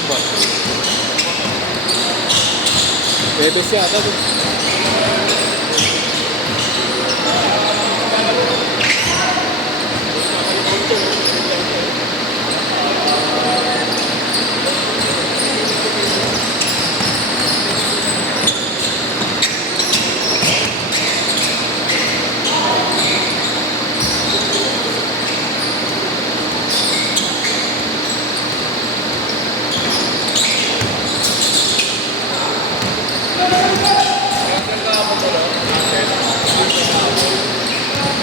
Saan boss? Bebes yata.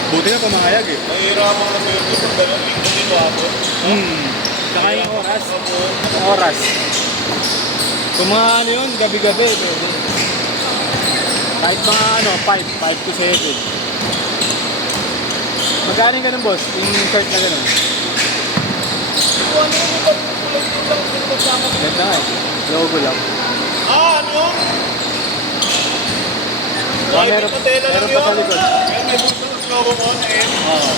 Buti na pamahayag eh. Nahihirapan kasi yung pag gano'n, linggo dito ako. Saka yung oras. Oras. Kung mga ano yun, gabi-gabi. Pwede. Kahit mga ano, 5 to 7. Magkano yung ganun boss? Yung shirt na ganun? Kung ano yung pag-kulay din lang, pinagkasama ko. Ganda nga eh. Logo lang. Ano yun? Private hotel lang meron yun. pa sa likod. Kaya may buto ng logo mo, Oo.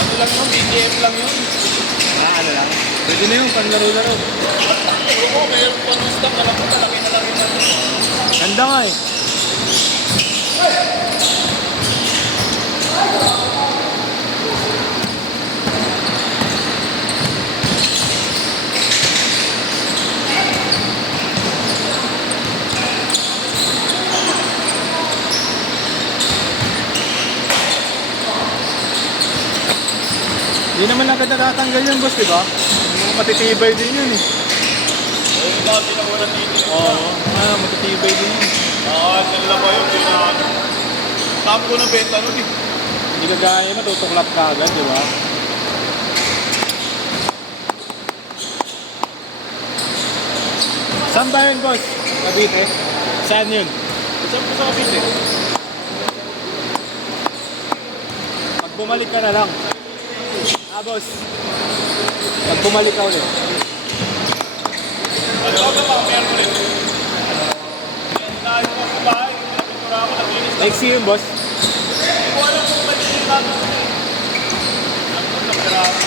ano lang yun, BGM lang yun. Ano lang? Pwede na yun, panlaro-laro. Pero ko, mayroon pa ng stock, alam ko, talaki na lang yun. Ganda nga eh. Hindi naman agad natatanggal yun boss, diba? Matitibay din yun eh. Yung dati na wala dito. Oo, matitibay din yun. Nila ba yun? Tap ko na benta nun eh. Hindi ka gaya matutuklap ka agad, diba? Saan ba yun boss? Cavite? Saan yun? Saan po sa kapit eh? Pag bumalik ka na lang. Boss. Pag bumalik ka ulit. Ano ba ba? Meron ulit. Dahil ko sa bahay, napintura ako, naglinis na. Next year boss. Hindi ko alam kung malinis na ako. Nagpapira ako.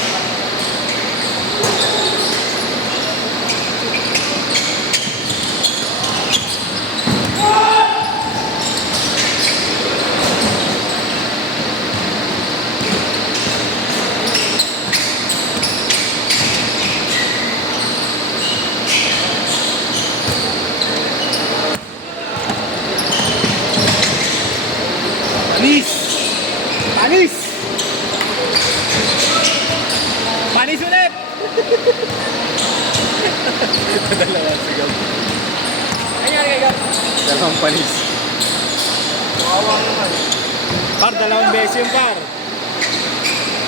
Panis! Panis! Panis ulit! Dalawang sigaw. Dalawang panis. Kawawa naman. Par, dalawang beses yung par.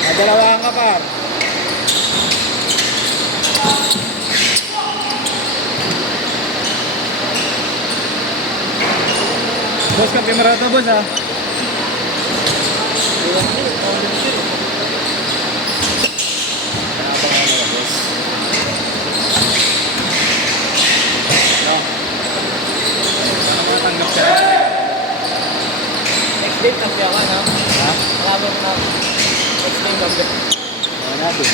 Nadalawang ka par. Boss, kape marata boss ha. Next day, tapiawan ha? Ha? Kalaban mo na. Next day, gabi. Ano natin?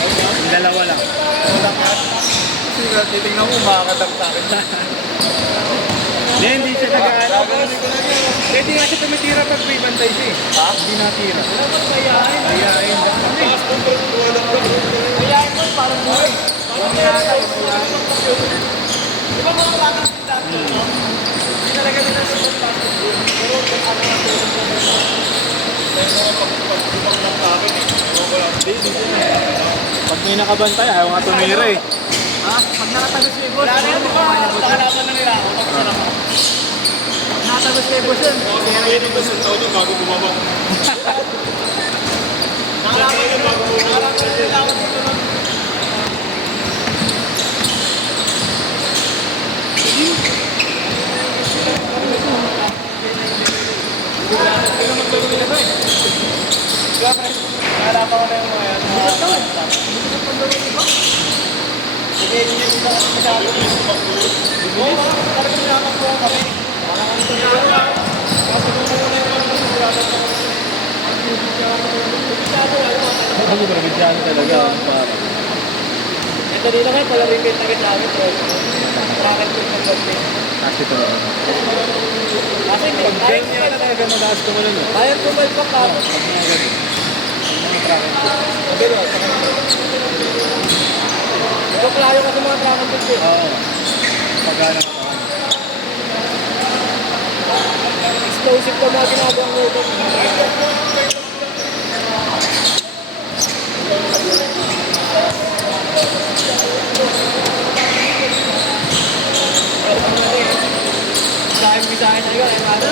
Yung dalawa lang. Titingnan mo, makakatag sa akin. Hindi siya nag-aaral. Hindi nga siya tumitira pag may bantay siya eh. Ha? Hindi natira. Dapat kayain. Ayain. Takas kong walang Kayain mo, parang buhay. Parang kayain. Di ba mga bata ng dati, no? Hindi talaga nila sa basketball. Pero kung ano nga ito. Pag may nakabantay, ayaw nga tumira eh. Ha? Pag nakatagos kay boss, Wala na yan, di ba? Nakalaban na nila ako. Pagkasarap ako. pag nakatagos kay boss yun, Pwede ba sa tao doon bago bumaba? nakalaban Nakalaban na nila ako dito. Nakalaban ko na yung mga yan. Hindi niya sila masyado. Oo, talagang nakakuha kami. Wala kami ito. Kasi kung muna yung mga sigurado ko. Ako probinsiyano talaga. Para. Ito dito kayo, pala repeat na rin namin. Tracket ko ng gabi. Kasi ito lang. Kasi hindi, Pag ganyan na talaga mataas ko mo nun. kaya tumalpak ka. Pag mga ganun. Mga tracking ko. Pero, nagpaplayo ka sa mga tracket ko. Oo. Pagana ka pa. Explosive pa mga ginagawang motor. Dahil misahin na yun, ay ano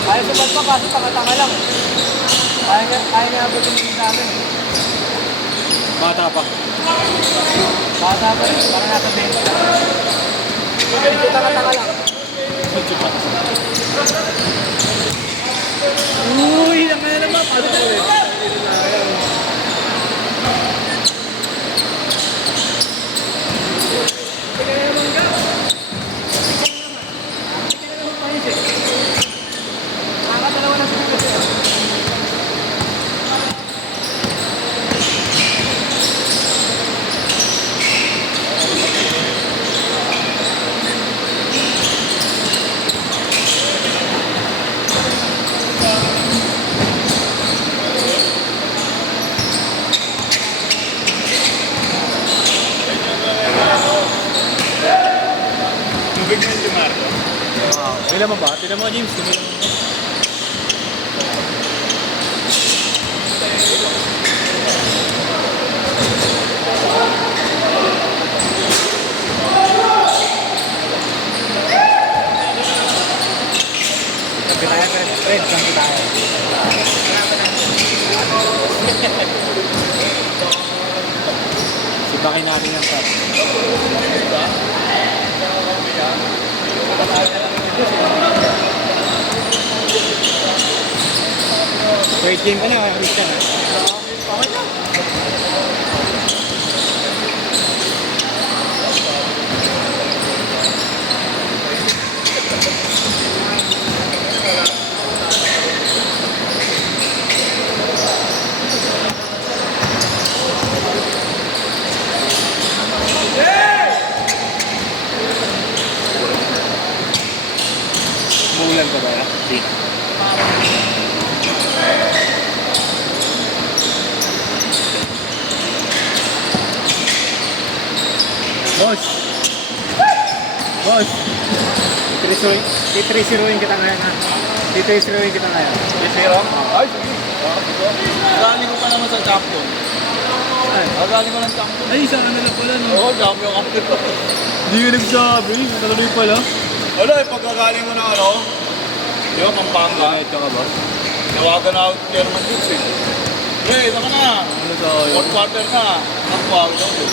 kaya sumat pa kasi pangatanga lang. Kaya nga abot yung mga namin. Bata pa. Bata pa rin, parang nasa 20. Medyo tanga-tanga lang. Uy, ang na naman. Paano ko ulit? Nakakadalawa na sa mga. Tubig na yung Marco. Kailan mo ba? Tinan mo, James. Tinan mo. Sabi tayo, friend. Sabi tayo. Sibakin natin ang top. Great game ka na, Christian. Okay lang. Umuulan pa ba? Hindi. Boss! Boss! Titrisiruin kita ngayon ha. Titrisiruin kita ngayon. Zero? Ay, sige. Galing ko pa naman sa champion. Ay, Galing ko ng champion. ay isang ano lang pala no? Oo, champion ka dito. Hindi ka nagsabi. Natuloy pala. Wala eh, pagkagaling ko na ano, di ba, Pampanga, Ito ka ba? nawagan na ako ng Chairman Dukes eh. Hey, saka na. Ano tayo? Fourth quarter na. Nakuwag daw eh.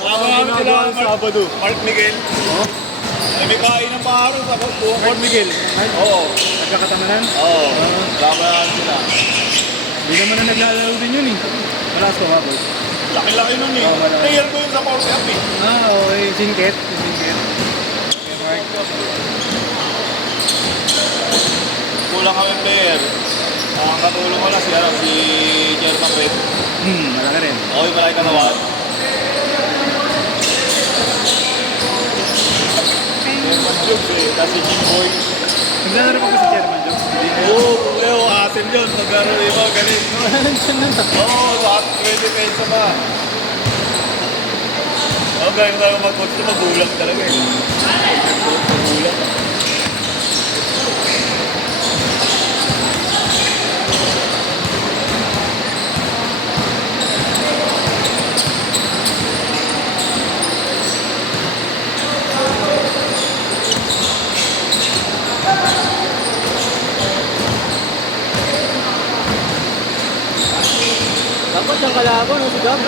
Nakaka namin sila, Sabado. Mark Miguel. Oh? Eh, may kain ng paro sa buong Fort Miguel. Ay, Oo. nagkakatamanan? Oo. Laban sila. Hindi naman na naglalaro din yun eh. Malakas ko ba, boss? Laki-laki nun eh. Oo, wala. Player ko yun sa Power Cup eh. Ah, okay. Sinket. Sinket. Okay, Mark. Kulang kami player. Ang katulong ko na si Chairman Red. Malaki rin. Okay, malaki katawan. Chairman Dukes eh. Kasi Jimboy. Naglalaro pa ba si Chairman Jokes? Hindi na. Oo, asin yun. Magkano rin mo, galit. Oo, lahat 20 peso pa. Oo, galing talaga mag-coach na magulang talaga eh. Magulang. Dapat yung kalaban, no, si Gab.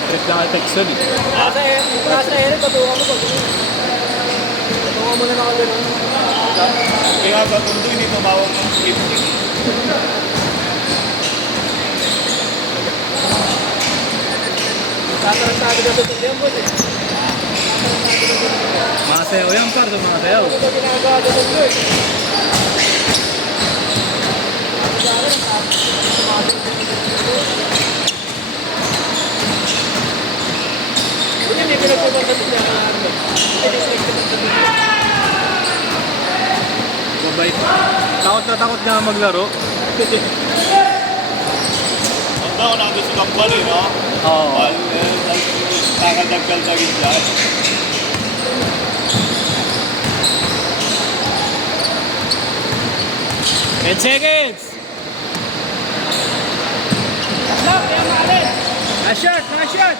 Trip lang ang Texon eh. Nasa ere, patuwa mo pag patuwa mo na nakagano'n. Kaya sa tundo, hindi tumawag ng 50. Tatarantado ka sa tuliyan mo eh. Mga sayaw yan, par. Mga sayaw. Ano ba ginagawa sa tuliyan? Hindi, may pinagpapagkat niya ka lang. Hindi, Mabait. Takot na takot nga maglaro. Ang daw natin si Kampal eh, no? Oo. Kakadagkal-dagin dyan. Ten seconds! Stop, kaya maalit. Mga shot! Mga shot!